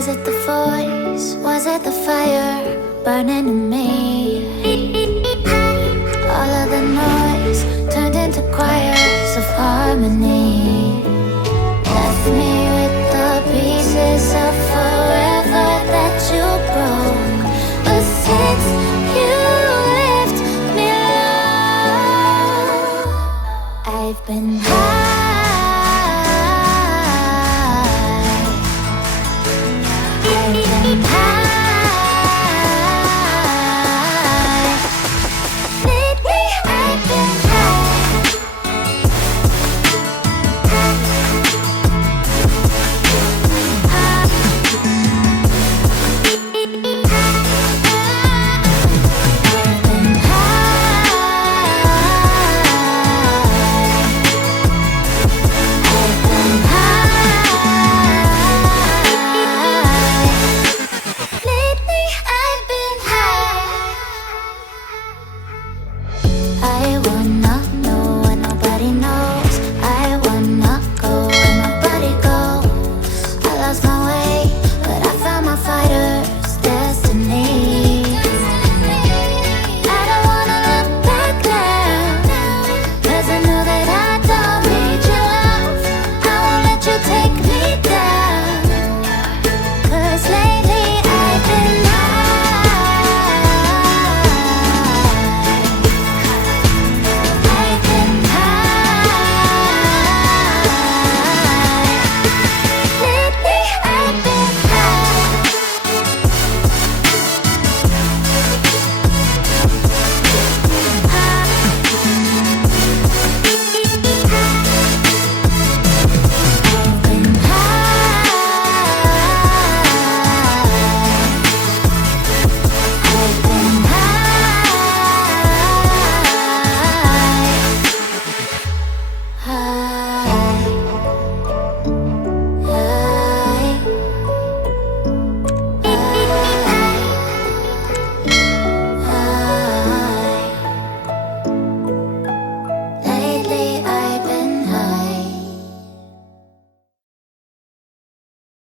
Was it the voice? Was it the fire burning in me? All of the noise turned into choirs of harmony. Left me with the pieces of forever that you broke. But since you left me alone, I've been